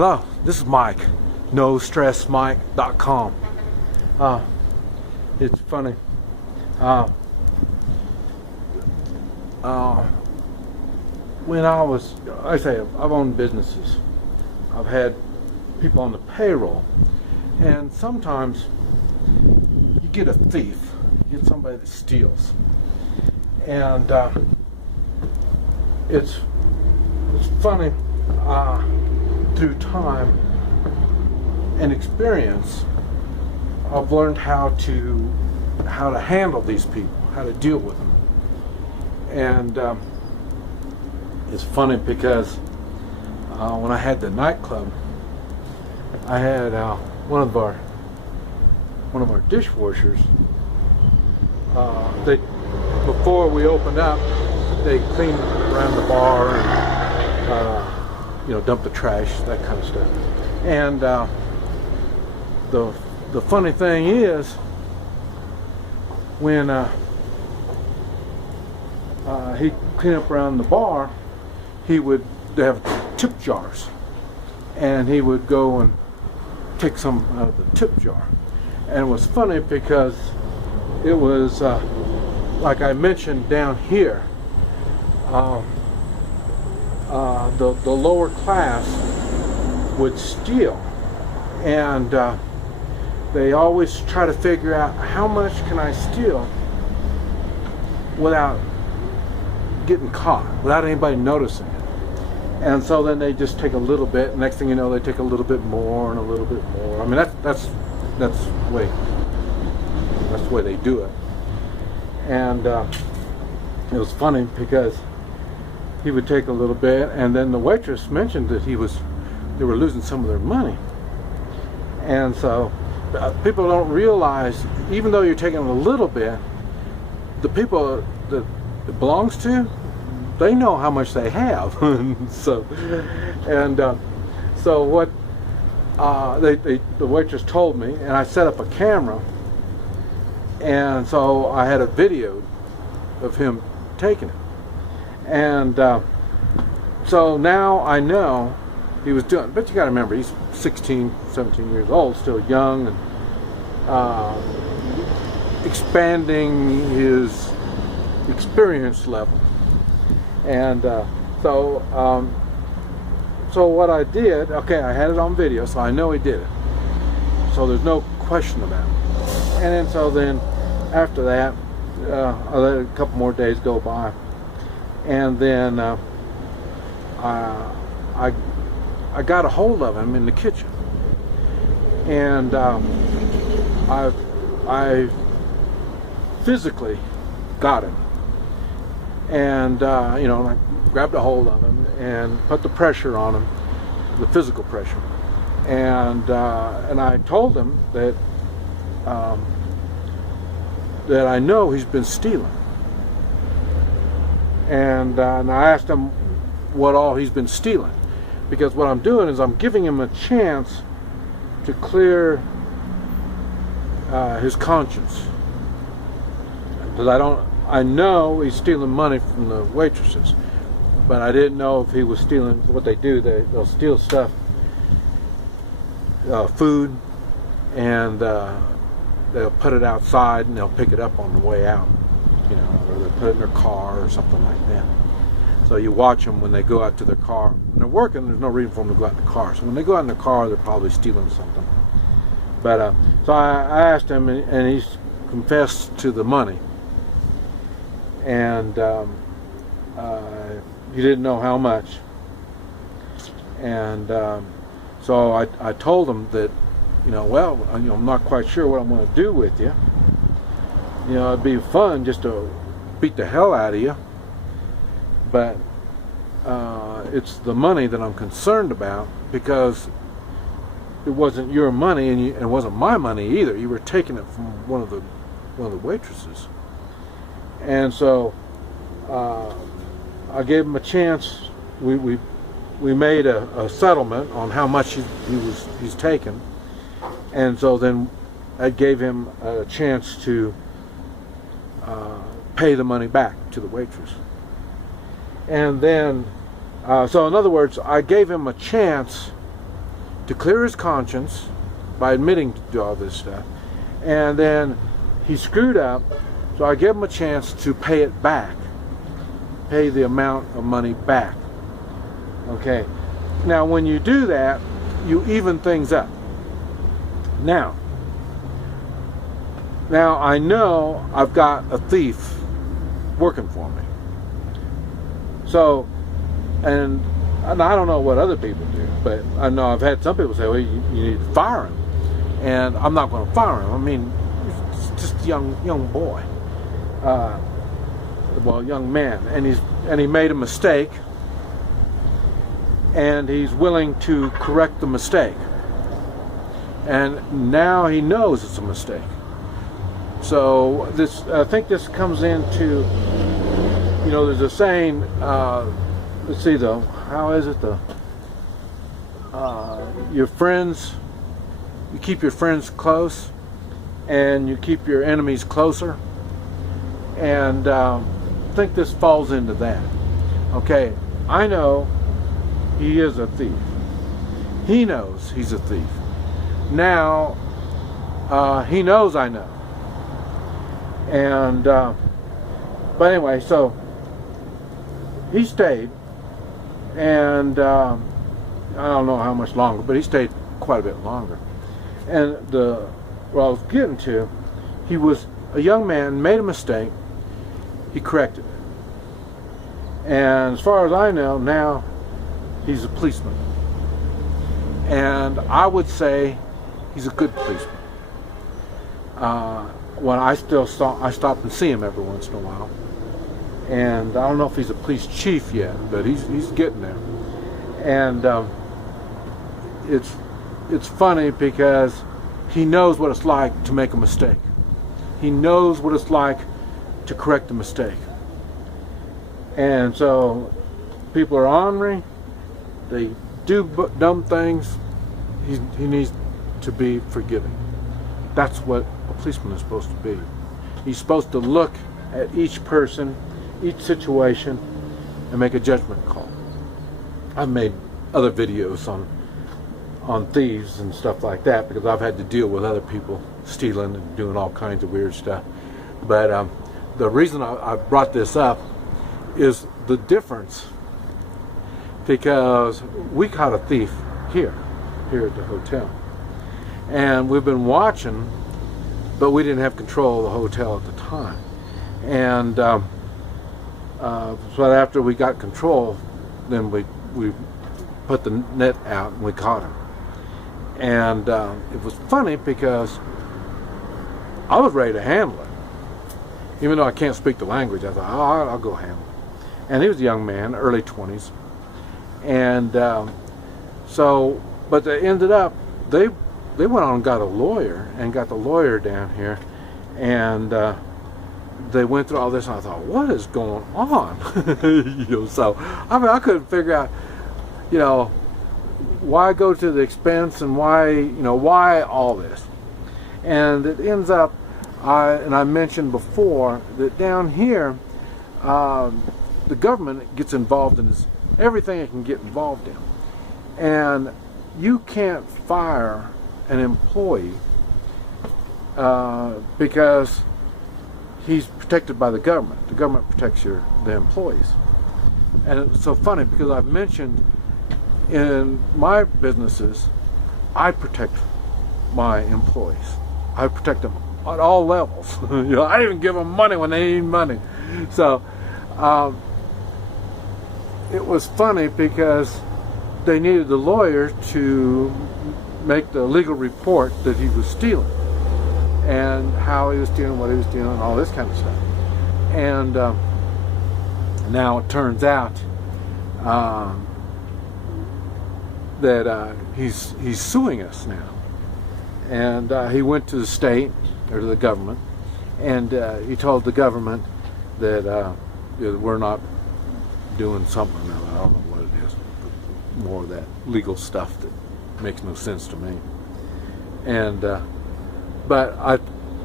Hello, this is Mike, NoStressMike.com. It's funny. When I've owned businesses. I've had people on the payroll, and sometimes you get a thief, you get somebody that steals, and it's funny. Through time and experience, I've learned how to handle these people, how to deal with them. And it's funny because when I had the nightclub, I had one of our dishwashers. Before we opened up, they cleaned around the bar and dump the trash, that kind of stuff. And the funny thing is, when he'd clean up around the bar, they have tip jars, and he would go and take some out of the tip jar. And it was funny because it was like I mentioned down here, the lower class would steal, and they always try to figure out how much can I steal without getting caught, without anybody noticing it. And so then they just take a little bit. Next thing you know, they take a little bit more and a little bit more. I mean, that's the way they do it. And it was funny because he would take a little bit, and then the waitress mentioned that they were losing some of their money. And so people don't realize, even though you're taking a little bit, the people that it belongs to, they know how much they have. So what the waitress told me, and I set up a camera, and so I had a video of him taking it. And so now I know he was doing, but you got to remember, he's 16, 17 years old, still young, and expanding his experience level. And so what I did, okay, I had it on video, so I know he did it. So there's no question about it. And then after that, I let a couple more days go by. And then I got a hold of him in the kitchen, and I physically got him, and I grabbed a hold of him and put the pressure on him, the physical pressure, and I told him that I know he's been stealing. And I asked him what all he's been stealing, because what I'm doing is I'm giving him a chance to clear his conscience, because I know he's stealing money from the waitresses, but I didn't know if he was stealing what they do. They'll steal stuff, food, and they'll put it outside and they'll pick it up on the way out. Or they put it in their car or something like that. So you watch them when they go out to their car. When they're working, there's no reason for them to go out in the car. So when they go out in the car, they're probably stealing something. But so I asked him, and he's confessed to the money. And he didn't know how much. And so I told him that, I'm not quite sure what I'm going to do with you. It'd be fun just to beat the hell out of you, but it's the money that I'm concerned about, because it wasn't your money, and it wasn't my money either. You were taking it from one of the waitresses. And so I gave him a chance. We made a settlement on how much he's taken, and so then I gave him a chance to pay the money back to the waitress. And then, so in other words, I gave him a chance to clear his conscience by admitting to all this stuff, and then he screwed up, so I gave him a chance to pay it back, pay the amount of money back. Okay, now when you do that, you even things up. Now I know I've got a thief working for me. So, and I don't know what other people do, but I know I've had some people say, well, you need to fire him. And I'm not going to fire him. I mean, he's just a young boy. Well, young man. And he made a mistake. And he's willing to correct the mistake. And now he knows it's a mistake. So this, I think this comes into, you know, there's a saying, let's see though, how is it, your friends, you keep your friends close and you keep your enemies closer. And I think this falls into that. Okay, I know he is a thief. He knows he's a thief. Now, he knows I know. And, but anyway, so he stayed, and I don't know how much longer, but he stayed quite a bit longer. And what I was getting to, he was a young man, made a mistake, he corrected it. And as far as I know, now he's a policeman. And I would say he's a good policeman. When I stop and see him every once in a while. And I don't know if he's a police chief yet, but he's getting there. And it's funny because he knows what it's like to make a mistake. He knows what it's like to correct a mistake. And so people are ornery, they do dumb things, he needs to be forgiving. That's what a policeman is supposed to be. He's supposed to look at each person, each situation, and make a judgment call. I've made other videos on thieves and stuff like that because I've had to deal with other people stealing and doing all kinds of weird stuff. But the reason I brought this up is the difference, because we caught a thief here at the hotel. And we've been watching, but we didn't have control of the hotel at the time. And so after we got control, then we put the net out and we caught him. And it was funny because I was ready to handle it. Even though I can't speak the language, I thought, oh, I'll go handle it. And he was a young man, early 20s. And so, but they ended up, they went on and got a lawyer, and got the lawyer down here, and they went through all this, and I thought, what is going on? You know, so I mean, I couldn't figure out, you know, why go to the expense and why all this. And it ends up, and I mentioned before that down here, the government gets involved in everything it can get involved in, and you can't fire an employee because he's protected by the government. The government protects the employees. And it's so funny because I've mentioned in my businesses, I protect my employees. I protect them at all levels. You know, I even give them money when they need money. So it was funny because they needed the lawyer to make the legal report that he was stealing, and how he was stealing, what he was stealing, all this kind of stuff. And now it turns out that he's suing us now. And he went to the state, or to the government, and he told the government that we're not doing something. I don't know what it is. More of that legal stuff that makes no sense to me. And but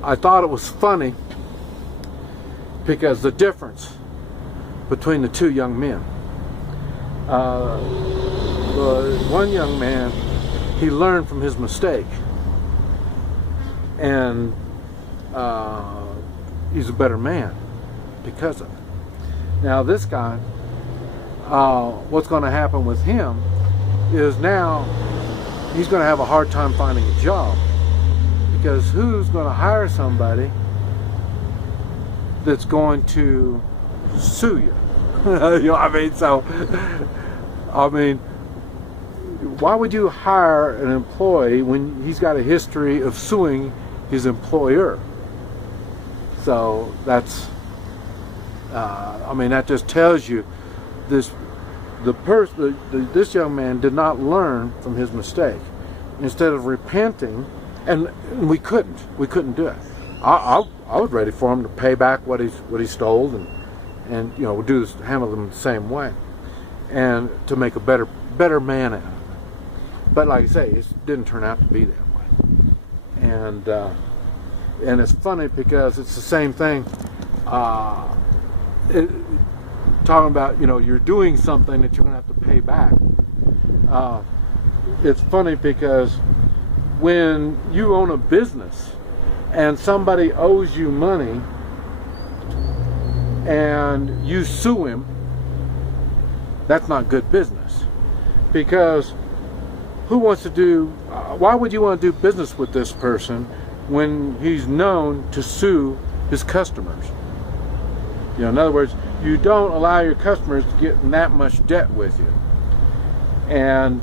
I thought it was funny because the difference between the two young men. The one young man he learned from his mistake, and he's a better man because of it. Now this guy, what's going to happen with him is now he's going to have a hard time finding a job, because who's going to hire somebody that's going to sue you? You know what I mean? So, I mean, why would you hire an employee when he's got a history of suing his employer? So that's, I mean, that just tells you this young man did not learn from his mistake. Instead of repenting, and we couldn't do it. I was ready for him to pay back what he stole, and you know, handle them the same way, and to make a better man out of it. But like I say, it didn't turn out to be that way. And it's funny because it's the same thing. Talking about, you know, you're doing something that you're going to have to pay back. It's funny because when you own a business and somebody owes you money and you sue him, that's not good business. Because who wants to do, why would you want to do business with this person when he's known to sue his customers? You know, in other words, you don't allow your customers to get in that much debt with you. And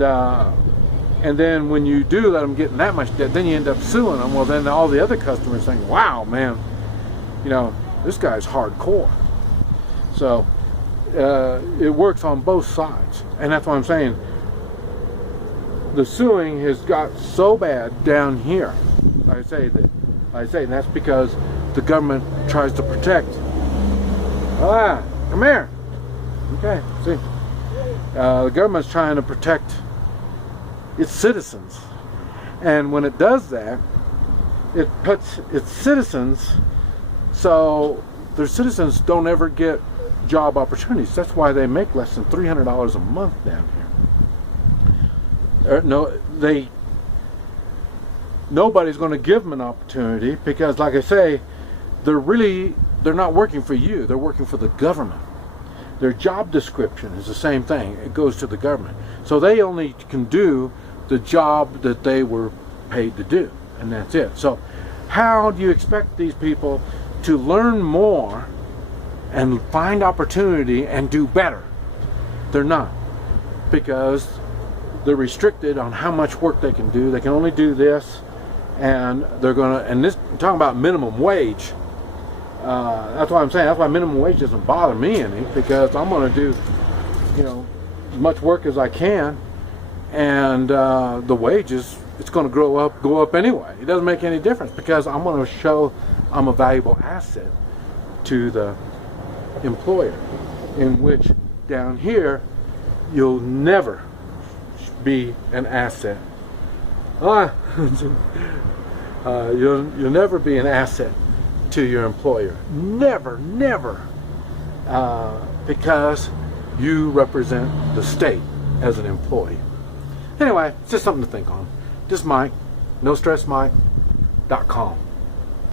then when you do let them get in that much debt, then you end up suing them. Well, then all the other customers think, wow, man, you know, this guy's hardcore. So it works on both sides. And that's what I'm saying. The suing has got so bad down here. Like I say, and that's because the government tries to protect. Come here. Okay, see. The government's trying to protect its citizens. And when it does that, it puts its citizens, so their citizens don't ever get job opportunities. That's why they make less than $300 a month down here. Nobody's going to give them an opportunity because, like I say, they're not working for you. They're working for the government. Their job description is the same thing. It goes to the government. So they only can do the job that they were paid to do, and that's it. So how do you expect these people to learn more and find opportunity and do better? They're not, because they're restricted on how much work they can do. They can only do this, and they're gonna, and this, I'm talking about minimum wage. That's what I'm saying. That's why minimum wage doesn't bother me any, because I'm going to do, you know, as much work as I can, and the wages, it's going to go up anyway. It doesn't make any difference, because I'm going to show I'm a valuable asset to the employer. In which down here, you'll never be an asset. You'll never be an asset to your employer. Never, because you represent the state as an employee. Anyway, it's just something to think on. This is Mike, NoStressMike.com.